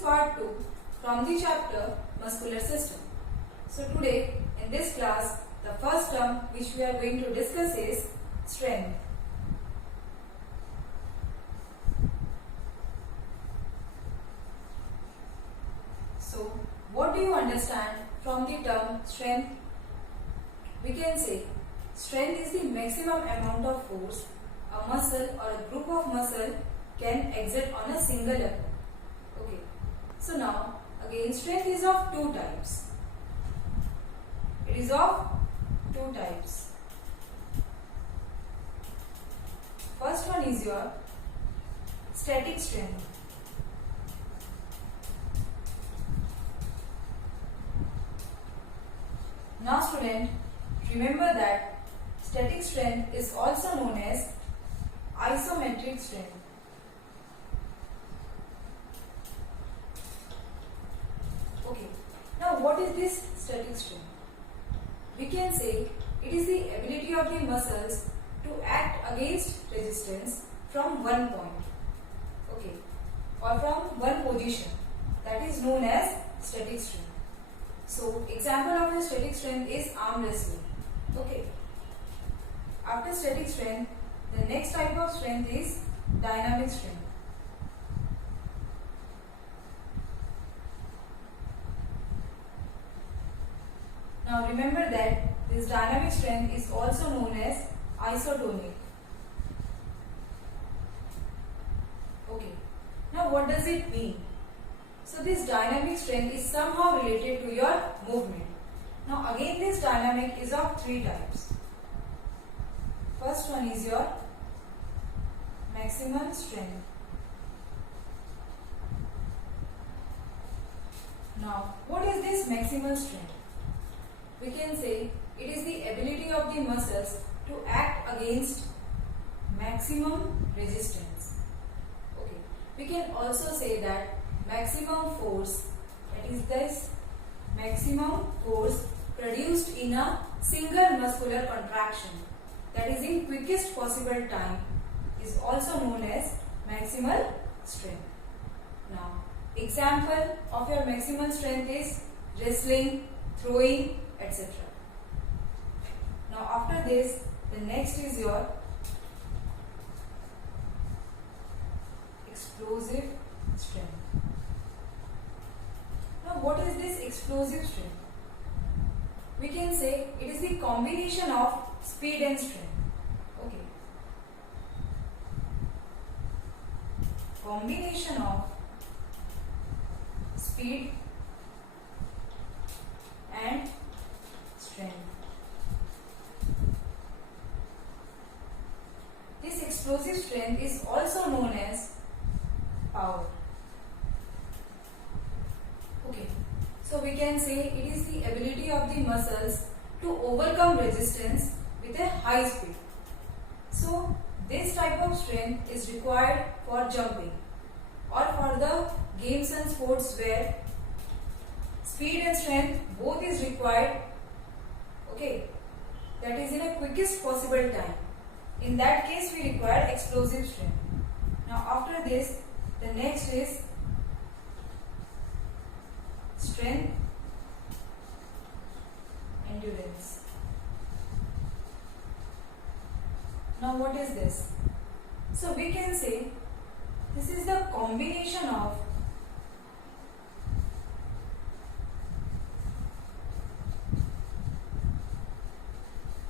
part 2 from the chapter Muscular System. So today in this class, the first term which we are going to discuss is strength. So what do you understand from the term strength? We can say strength is the maximum amount of force a muscle or a group of muscle can exert on a single effort. Okay. So now again strength is of two types. It is of two types. First one is your static strength. Now student, remember that static strength is also known as isometric strength. Okay, now what is this static strength? We can say it is the ability of the muscles to act against resistance from one point, okay, or from one position. That is known as static strength. So example of a static strength is arm wrestling. Okay. After static strength, the next type of strength is dynamic strength. Now remember that this dynamic strength is also known as isotonic. Okay. Now what does it mean? So this dynamic strength is somehow related to your movement. Now again this dynamic is of three types. First one is your maximal strength. Now what is this maximal strength? We can say it is the ability of the muscles to act against maximum resistance. Okay. We can also say that maximum force, that is this maximum force produced in a single muscular contraction, that is in quickest possible time, is also known as maximal strength. Now example of your maximal strength is wrestling, throwing, etc. Now after this, the next is your explosive strength. Now what is this explosive strength? We can say it is the combination of speed and strength. Okay. Combination of speed and strength. This explosive strength is also known as power. Okay, so we can say it is the ability of the muscles to overcome resistance with a high speed. So this type of strength is required for jumping or for the games and sports where speed and strength both is required, okay, that is in a quickest possible time. In that case we require explosive strength. Now after this, the next is strength endurance. Now what is this? So we can say this is the combination of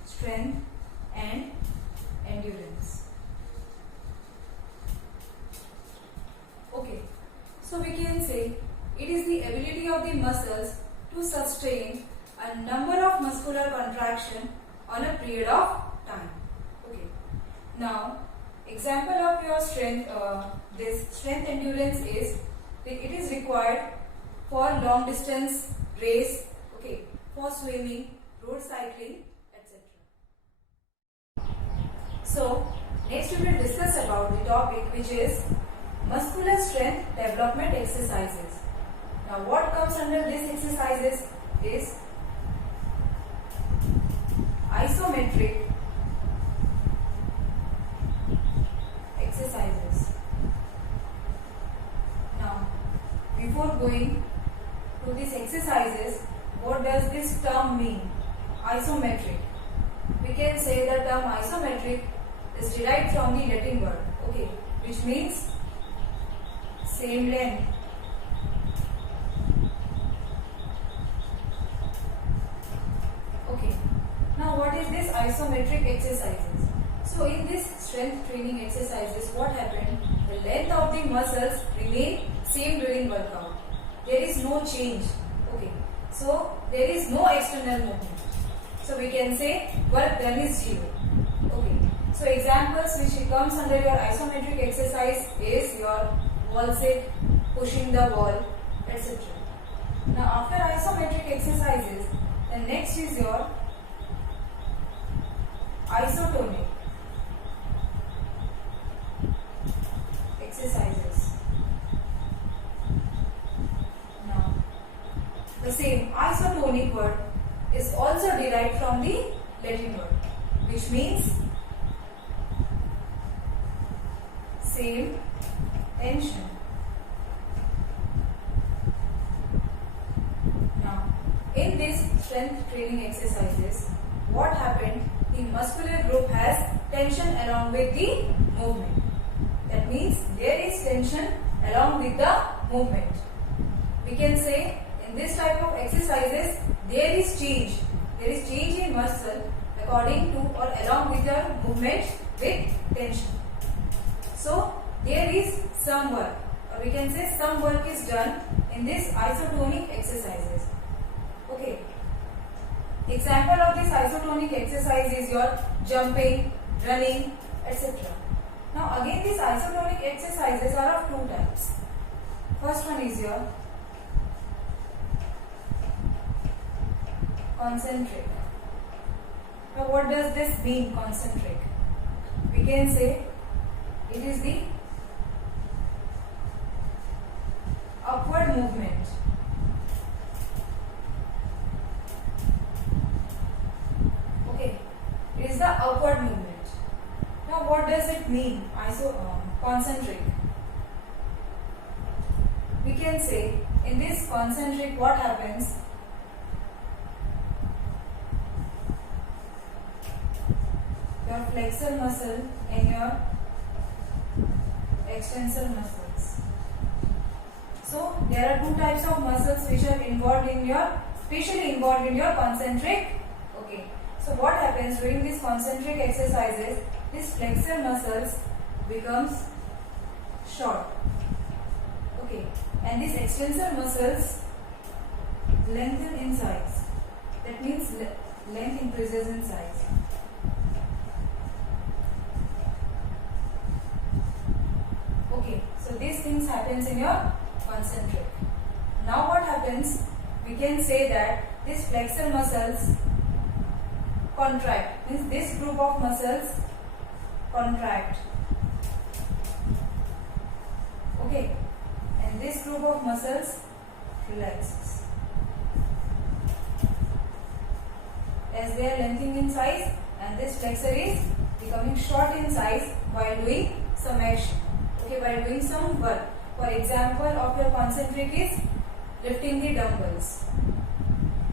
strength and endurance. Okay, so we can say it is the ability of the muscles to sustain a number of muscular contraction on a period of time. Okay. Now, example of your strength, this strength endurance is, it is required for long distance race, okay, for swimming, road cycling, etc. So, next we will discuss about the topic which is muscular strength development exercises. Now what comes under these exercises is isometric exercises. Now before going to these exercises, what does this term mean? Isometric. We can say the term isometric is derived from the Latin word, okay, which means same length. Okay. Now what is this isometric exercises? So in this strength training exercises, what happened? The length of the muscles remain same during workout. There is no change. Okay. So there is no external movement. So we can say work done is 0. Okay. So examples which comes under your isometric exercise is your wall sit, pushing the wall, etc. Now after isometric exercises, the next is your isotonic exercises. Now the same isotonic word is also derived from the Latin word, which means same tension. Now in this strength training exercises, what happened? The muscular group has tension along with the movement. That means there is tension along with the movement. We can say in this type of exercises there is change. There is change in muscle according to or along with the movement with tension. So there is some work, or we can say some work is done in this isotonic exercises. Okay. Example of this isotonic exercise is your jumping, running, etc. Now again these isotonic exercises are of two types. First one is your concentric. Now what does this mean, concentric? We can say it is the upward movement. Okay, it is the upward movement. Now what does it mean, concentric? We can say in this concentric what happens? Your flexor muscle and your extensor muscles. So there are two types of muscles which are involved in your, specially involved in your concentric. Okay. So what happens during these concentric exercises? This flexor muscles becomes short. Okay. And these extensor muscles lengthen in size. That means length increases in size. Okay, so these things happens in your concentric. Now what happens? We can say that these flexor muscles contract. Means this group of muscles contract. Okay, and this group of muscles relaxes. As they are lengthening in size, and this flexor is becoming short in size while doing some action. Okay, while doing some work. For example, of your concentric is lifting the dumbbells.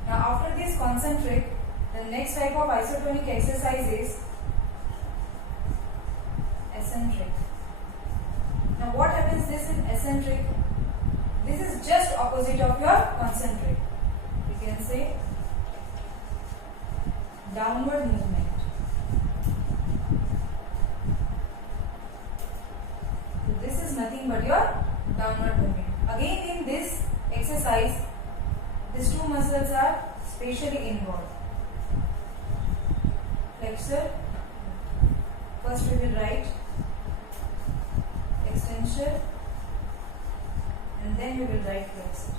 Now after this concentric, the next type of isotonic exercise is eccentric. Now what happens this in eccentric? This is just opposite of your concentric. We can say downward movement. This is nothing but your downward movement. Again in this exercise, these two muscles are specially involved. Flexor, first we will write extensor and then we will write flexor.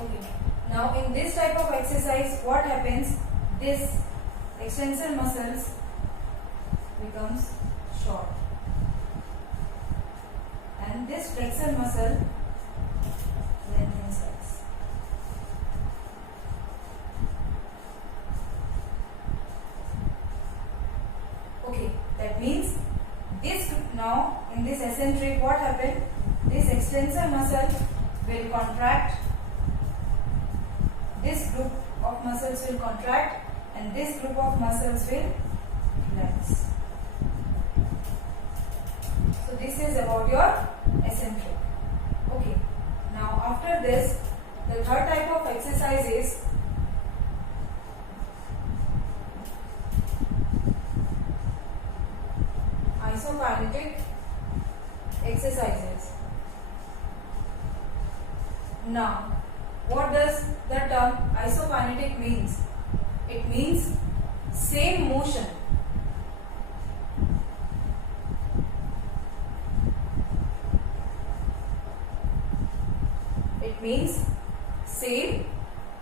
Okay. Now in this type of exercise, what happens? This extensor muscles becomes short and this flexor muscle length in size. Okay, that means this now in this eccentric what happened? this extensor muscle will contract, this group of muscles will contract, and this group of muscles will relax. So this is about your eccentric. Okay. Now after this, the third type of exercise is isokinetic exercises. Now, what does the term isokinetic means? It means same motion. It means same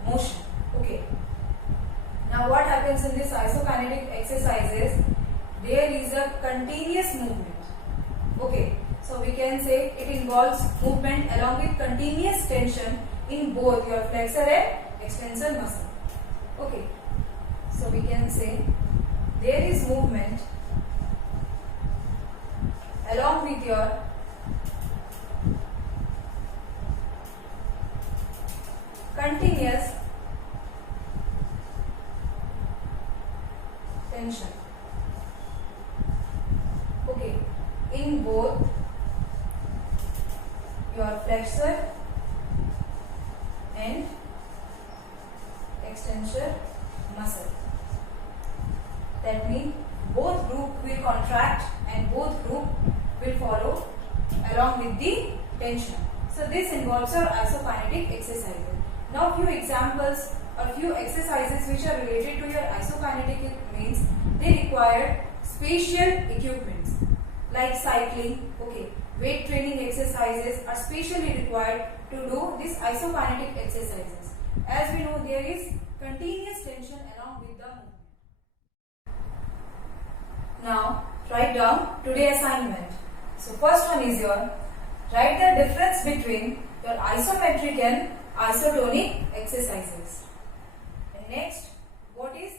motion. Okay. Now what happens in this isokinetic exercises? There is a continuous movement. Okay. So we can say it involves movement along with continuous tension in both your flexor and extensor muscle. Okay. So we can say there is movement along with your continuous tension. Okay, in both your flexor and extensor muscle. That means both group will contract and both group will follow along with the tension. So this involves your isokinetic exercises. Now few examples or few exercises which are related to your isokinetic means they require special equipments like cycling. Okay, weight training exercises are specially required to do these isokinetic exercises. As we know, there is continuous tension along with the movement. Now write down today's assignment. So first one is your write the difference between your isometric and isotonic exercises. And next, what is